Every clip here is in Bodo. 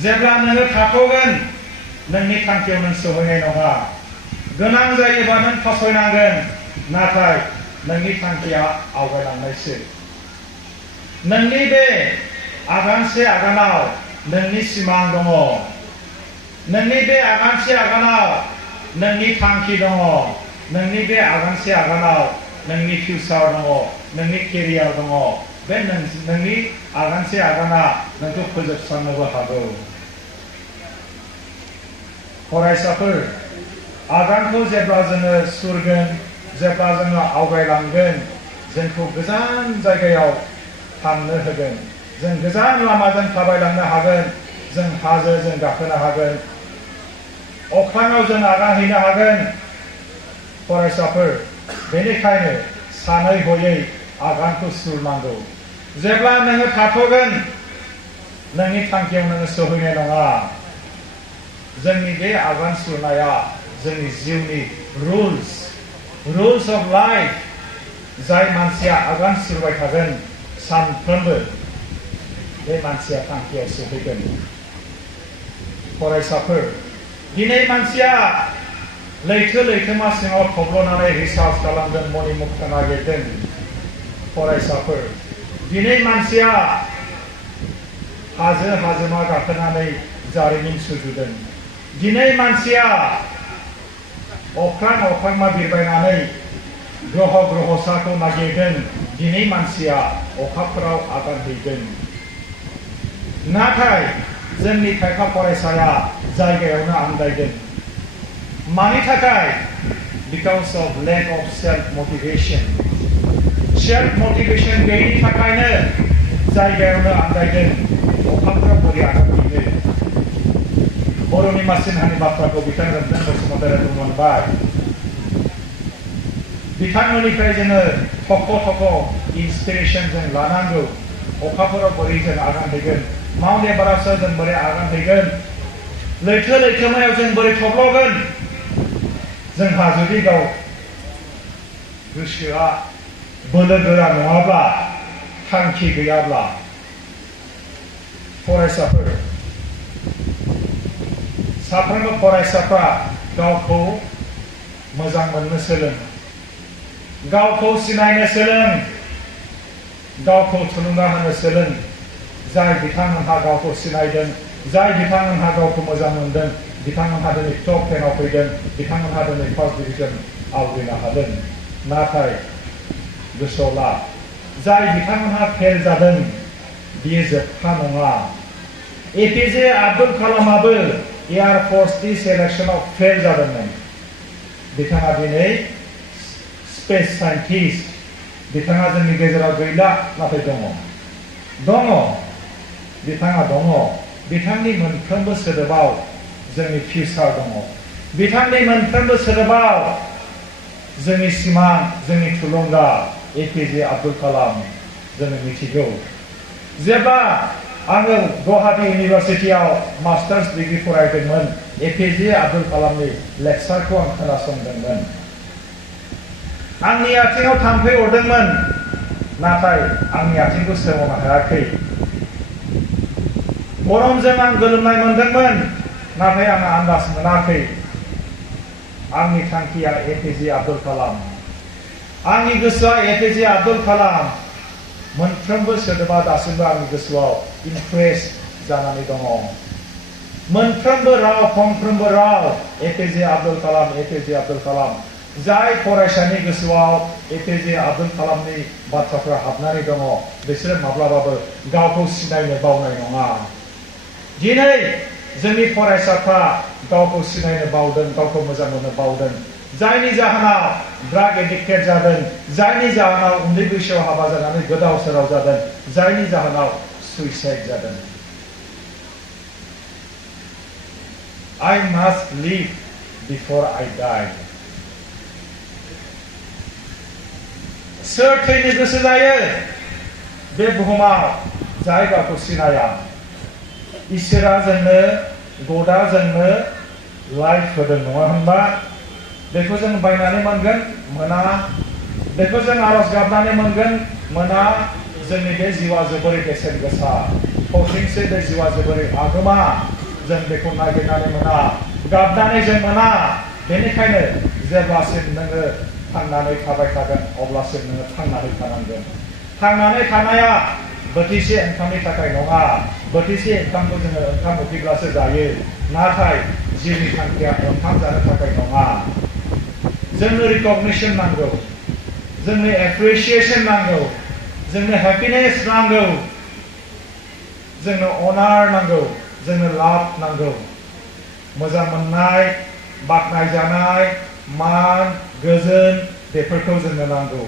जेब्ला नोङो थाथ'गोन नोंनि थांखियाव नों सहैनाय नङा गोनां जायोबा नों फासयनांगोन नाथाय नोंनि थांखिया आवगायलांनायसो नोंनि बे आगानसे आगानाव नोंनि सिमां दङ नोंनि बे आगानसे आगानाव नोंनि थांखि दङ नोंनि बे आगानसे आगानाव नोंनि फिउचार दङ नोंनि केरियार दङ बे नोंनि आगानसे आगाना नोंखौ फोजोबस्रांनोबो हागौ फरायसाफोर आगानखौ जेब्ला जोङो सुरगोन जेब्ला जोङो आवगायलांगोन जोंखौ गोजान जायगायाव थांनो होगोन जों गोजान लामाजों थाबायलांनो हागोन जों हाजो जों गाखोनो हागोन अख्राङाव जों आगान हैनो हागोन फरायसाफोर बेनिखायनो सानै हयै आगानखौ सुरनांगौ जेब्ला नोङो थाथ'गोन नोंनि थांखियाव नोङो सहैनाय नङा जोंनि बे आगान सुरनाया जोंनि जिउनि रुल्स अफ लाइफ जाय मानसिया आगान सुरबाय थागोन सानफ्रोमबो बे मानसिया थांखियाव सहैगोन फरायसाफोर दिनै मानसिया लैथोमा सिङाव थब्लनानै रिसार्च खालामदों मणिमुक्ता नागिरदों फरायसाफोर दिनै मानसिया हाजोमा गाखोनानै जारिमिन सुजुदों दिनै मानसिया अख्रांमा बिरबायनानै ग्रहसाखौ नागिरदों दिनै मानसिया अखाफोराव आगान हैदों नाथाय जोंनि खायफा फरायसाया जायगायावनो आन्दायदों मानि थाखाय because of lack of self motivation गैयिनि थाखायनो जायगायावनो आन्दायदों अखाफोराव बोरै आगान हैनो बर'नि मासिन हानि बाथ्राखौ बिथां रन्जन बसुमतारिया बुंलांबाय बिथांमोननिफ्राय जोङो थख' इन्सपिरेसन जों लानांगौ अखाफोराव बोरै जों आगान हैगोन माउन्ट एभारेस्टआव जों बोरै आगान हैगोन लैथोमायाव जों बोरै थब्लगोन जोंहा जुदि गाव गोसोआ बोलो गोरा नङाब्ला थांखि गैयाब्ला फरायसाफोर साफ्रोमबो फरायसाफ्रा गावखौ मोजां मोननो सोलों गावखौ सिनायनो सोलों गावखौ थुलुंगा होनो सोलों जाय बिथांमोनहा गावखौ सिनायदों जाय बिथांमोनहा गावखौ मोजां मोनदों बिथांमोनहा दिनै टप 10 आव फैदों बिथांमोनहा दिनै फार्स्ट डिभिजन आवग्रिनो हादों नाथाय गोसोआव ला जाय बिथांमोनहा फेल जादों बियो जोबथा नङा एपिजे आब्दुल कालामाबो एयार फर्सनि सेलेक्शनाव फेल जादोंमोन बिथाङा दिनै स्पेस साइन्टिस्ट बिथाङा जोंनि गेजेराव गैला नाथाय दङ बिथाङा दङ बिथांनि मोनफ्रोमबो सोदोबाव जोंनि फिउचार दङ बिथांनि मोनफ्रोमबो सोदोबाव जोंनि सिमां जोंनि थुलुंगा एपिजे आब्दुल कालाम जोङो मिथिगौ जेब्ला आङो गुवाहाटी इउनिभार्सिटियाव मास्टार्स डिग्री फरायदोंमोन एपिजे आब्दुल कालामनि लेक्चारखौ आं खोनासंदोंमोन आंनि आथिङाव थाम्फै अरदोंमोन नाथाय आंनि आथिंखौ सोमावनो हायाखै गरमजों आं गोलोमनाय मोनदोंमोन नाथाय आं आन्दाज मोनाखै आंनि थांखिया एपिजे आब्दुल कालाम आंनि गोसोआ एपिजे आब्दुल कालाम मोनफ्रोमबो सोदोबा दासिमबो आंनि गोसोआव इमप्रेस जानानै दङ मोनफ्रोमबो राव फंफ्रोमबो राव एपिजे आब्दुल कालाम जाय फरायसानि गोसोआव एपिजे आब्दुल कालामनि बाथ्राफोरा हाबनानै दङ बिसोरो माब्लाबाबो गावखौ सिनायनो बावनाय नङा दिनै जोंनि फरायसाफ्रा गावखौ सिनायनो बावदों गावखौ मोजां मोननो बावदों जायनि जाहोनाव ड्राग एडिक्टेड जादों जायनि जाहोनाव उन्दै बैसोआव हाबा जानानै गोदाव सोराव जादों जायनि जाहोनाव सुइसाइड जादों I must live before I die सोर थैनो गोसो जायो बे बुहुमाव जाय गावखौ सिनाया इसोरा जोंनो गदा जोंनो लाइफ होदों नङा होनबा बेखौ जों बायनानै मोनगोन मोना बेखौ जों आरज गाबनानै मोनगोन मोना जोंनि बे जिउआ जोबोरै बेसेन गोसा थौसिंसे बे जिउआ जोबोरै आगोमा जों बेखौ नागिरनानै मोना गाबनानै जों मोना बेनिखायनो जेब्लासिम नोङो थांनानै थाबाय थागोन अब्लासिम नोङो थांनानै थानांगोन थांनानै थानाया बोथिसे ओंखामनि थाखाय नङा बोथिसे ओंखामखौ जोङो ओंखाम उखैब्लासो जायो नाथाय जिउनि थांखिया ओंखाम जानो थाखाय नङा जोंनो रिकगनिसन नांगौ जोंनो एप्रिसिएसन नांगौ जोंनो हेपिनेस नांगौ जोंनो अनार नांगौ जोंनो लाभ नांगौ मोजां मोननाय बाख्नायजानाय मान गोजोन बेफोरखौ जोंनो नांगौ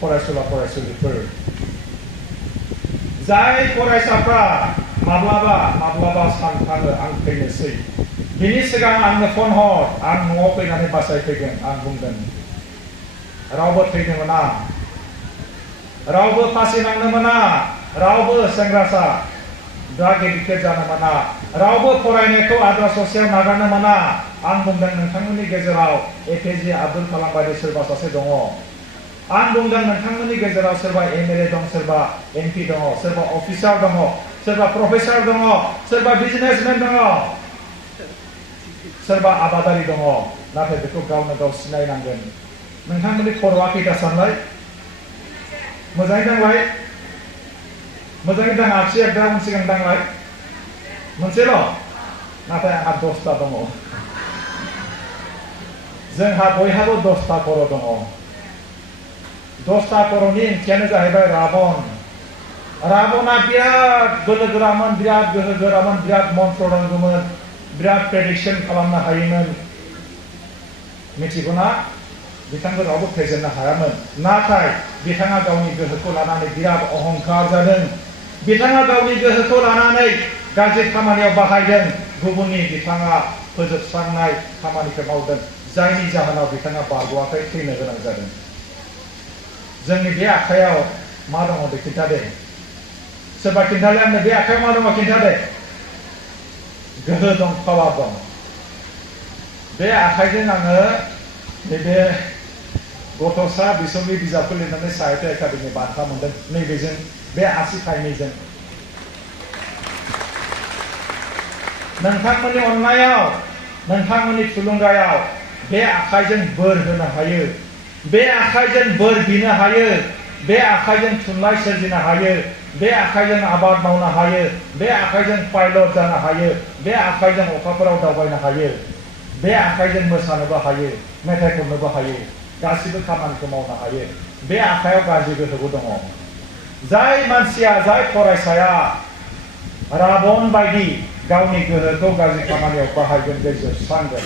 फरायसुला फरायसुलिफोर जाय फरायसाफ्रा माब्लाबा सानखाङो आं थैनोसै बिनि सिगां आंनो फन हर आं न'आव फैनानै बासायफैगोन आं बुंगोन रावबो थैनो मोना रावबो फासि नांनो मोना रावबो सेंग्रासा ड्राग एडिक्टेड जानो मोना रावबो फरायनायखौ आद्रा ससेयाव नागारनो मोना आं बुंदों नोंथांमोननि गेजेराव एपिजे आब्दुल कालाम बायदि सोरबा सासे दङ आं बुंदों नोंथांमोननि गेजेराव सोरबा एमएलए दं सोरबा एमपि दङ सोरबा अफिसार दङ सोरबा प्रफेसर दङ सोरबा बिजनेसमेन दङ सोरबा आबादारि दङ नाथाय बेखौ गावनो गाव सिनायनांगोन नोंथांमोननि खर'आ खैथा सानलाय मोजाङै दांलाय मोजाङै दां आगसि एकदा उन सिगां दांलाय मोनसेल' नाथाय आंहा 10टा दङ जोंहा बयहाबो 10टा खर' दङ 10टा खर'नि ओंथियानो जाहैबाय राबना बिराद बोलो गोरामोन बिराद गोहो गोरामोन बिराद मन्त्र रोंगौमोन बिराद प्रेडिक्सन खालामनो हायोमोन मिथिगौना बिथांखौ रावबो फेजेननो हायामोन नाथाय बिथाङा गावनि गोहोखौ लानानै बिराद अहंकार जादों बिथाङा गावनि गोहोखौ लानानै गाज्रि खामानियाव बाहायदों गुबुननि बिथाङा फोजोबस्रांनाय खामानिखौ मावदों जायनि जाहोनाव बिथाङा बारग'आखै थैनो गोनां जादों जोंनि बे आखायाव मा दङ बे खिन्थादे सोरबा खिन्थाले आंनो बे आखायाव मा दङ खिन्थादे गोहो दं पावार दं बे आखाइजों आङो नैबे गथ'सा बिसम्बि बिजाबखौ लिरनानै साहित्य एकाडेमि बान्था मोनदों नैबेजों बे आसि थाइनैजों नोंथांमोननि अननायाव नोंथांमोननि थुलुंगायाव बे आखाइजों बोर होनो हायो बे आखाइजों बोर बिनो हायो बे आखाइजों थुनलाइ सोरजिनो हायो बे आखाइजों आबाद मावनो हायो बे आखाइजों पाइलट जानो हायो बे आखाइजों अखाफोराव दावबायनो हायो बे आखाइजों मोसानोबो हायो मेथाइ खननोबो हायो गासिबो खामानिखौ मावनो हायो बे आखायाव गाज्रि गोहोबो दङ जाय मानसिया जाय फरायसाया राबन बायदि गावनि गोहोखौ गाज्रि खामानियाव बाहायगोन बे जोबस्रांगोन